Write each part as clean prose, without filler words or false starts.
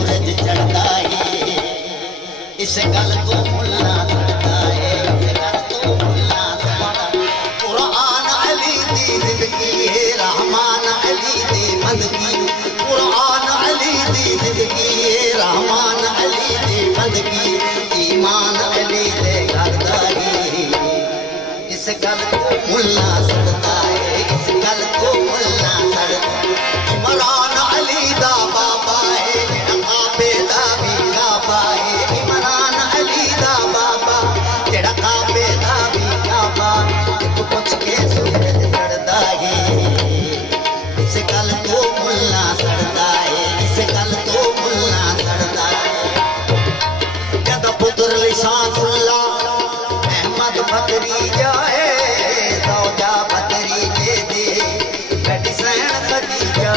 सूरज चढ़ता है इस गल को मुल्ला सड़ता है इस गल को मुल्ला सड़ता कुरान अली दी जिंदगी है रहमान अली दी बंदगी कुरान अली दी जिंदगी है रहमान अली दी बंदगी ईमान अली दे करदा है इस गल को मुल्ला सड़ता है इस गल को मुल्ला सड़ता इमरान अली दा बाबा है काबे दा भी काबा है इमरान अली दा बाबा जेड़ा काबे दा भी काबा एक पुछ के सूरज चढ़दा है इस गल को मुल्ला सड़दा है इस गल को मुल्ला सड़दा है जद पुत्र लिसानुल्लाह अहमद बकरी जाए सौजा बकरी दे दे गड्डी सैन खदीजा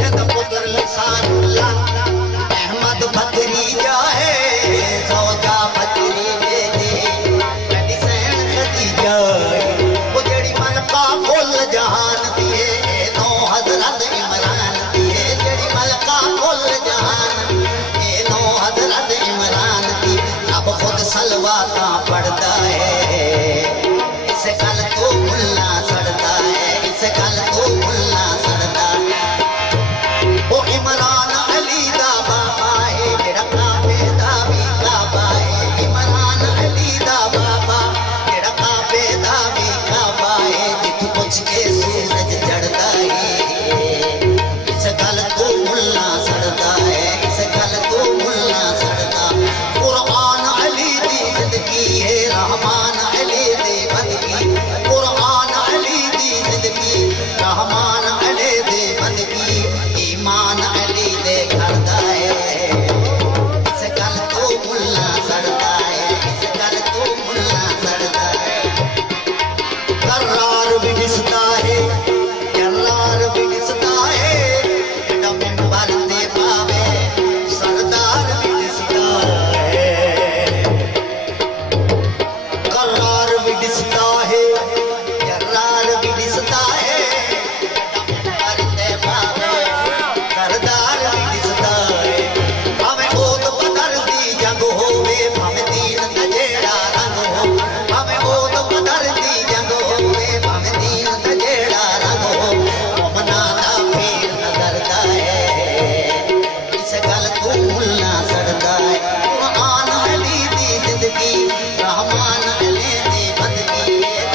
जद पुत्र लिसानुल्लाह अहमद बकरी जाए सौजा बकरी दे दे गड्डी सैन खदीजा वो जेड़ी मलका कुल जहान दिए नो हजरत इमरान दिए जेड़ी मलका कुल जहान ए नो हजरत इमरान दी अब खुद सलवाता पढ़ता है इस गल को मुल्ला सड़ता है इस गल को मुल्ला सड़ता है वो इमरान अली दा बाबा है जेड़ा काबे दा भी काबा है इमरान अली दा बाबा जेड़ा काबे दा भी काबा है जिथ पुछ के सूरज चढ़ता है इस गल को मुल्ला सड़ता है इस गल को मुल्ला सड़ता कुरान अली दी जिंदगी है रहमान अली दी बंदगी कुरान अली दी जिंदगी रहमान अली दी बंदगी ईमान अली दे करदा है इस गल को मुल्ला सड़ता है इस गल को मुल्ला सड़ता है करार भी दिसता है करार भी दिसता है जेड़ा मिंबर ते पावे सरदार भी दिसता है करार भी दिसता है करार भी दिसता है मिंबर ते पावे सरदार भी दिसता है भावें ओत बदर दी जंग होवे भावें दीन दा जेड़ा रंग हो भावें ओत बदर दी जंग होवे भावें दीन दा जेड़ा रंग हो मोमना दा पीर नजरदा है इस गल को मुल्ला सड़दा है कुरान अली दी जिंदगी रहमान अली दी बंदगी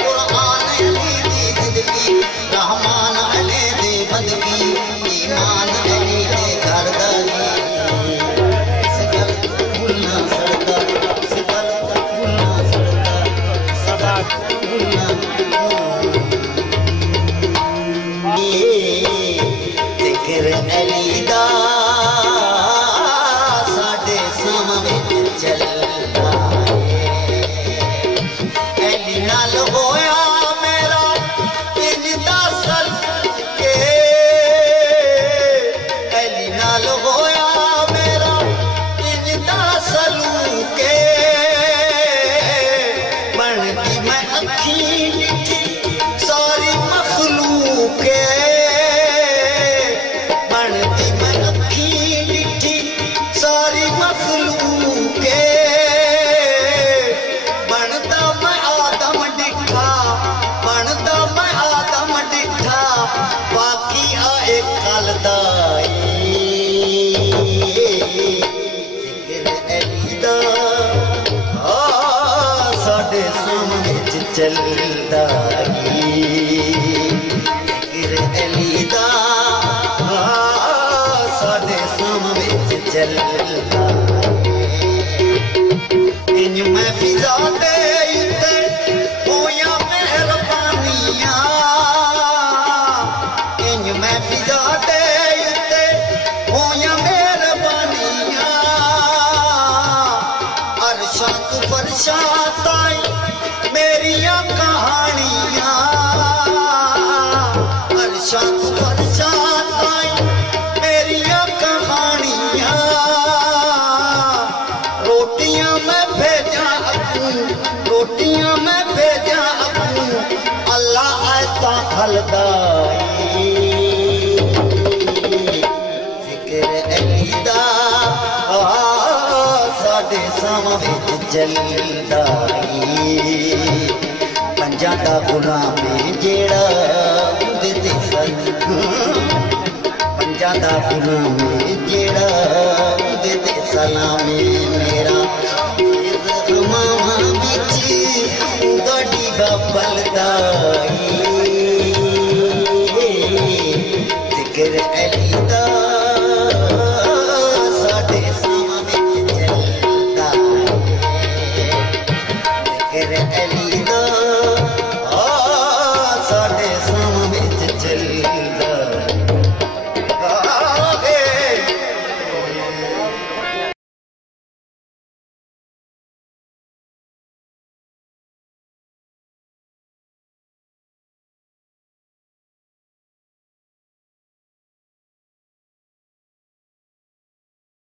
कुरान अली दी जिंदगी रहमान अली दी बंदगी ईमान अली दे करदा है इस गल को मुल्ला सड़दा इस गल को मुल्ला सड़दा इस गल को मुल्ला जिक्र अली दा साडे सामने चलदा अली नाल होया मेरा इन दा सलके अली नाल होया मेरा इन दा सलूके बनदी मैं अखी डिठी सारी मखलूके बनदी मैं अखी डिठी सारी मखलूके बनदा मैं आदम डिठा बनदा मैं आदम डिठा बाकी आए कल दाई जिक्र अली दा साडे सामने चलदा जिक्र अली दा साडे सामने चलदा इन मैं फिजा दे उत्ते होया मेहरबानियां इन मैं फिजा दे उत्ते होया मेहरबानियां अरशां तू फरशां ताई मेरियां कहानियां अरशां तू फरशां ताई मेरियां कहानियां चलदाई पंजा दा गुलाम जेड़ा उदे सन पंजा दा गुलाम जेड़ा उदे सलामे मेरा मामा बिच गड़ी बलदाई जिक्र अली दा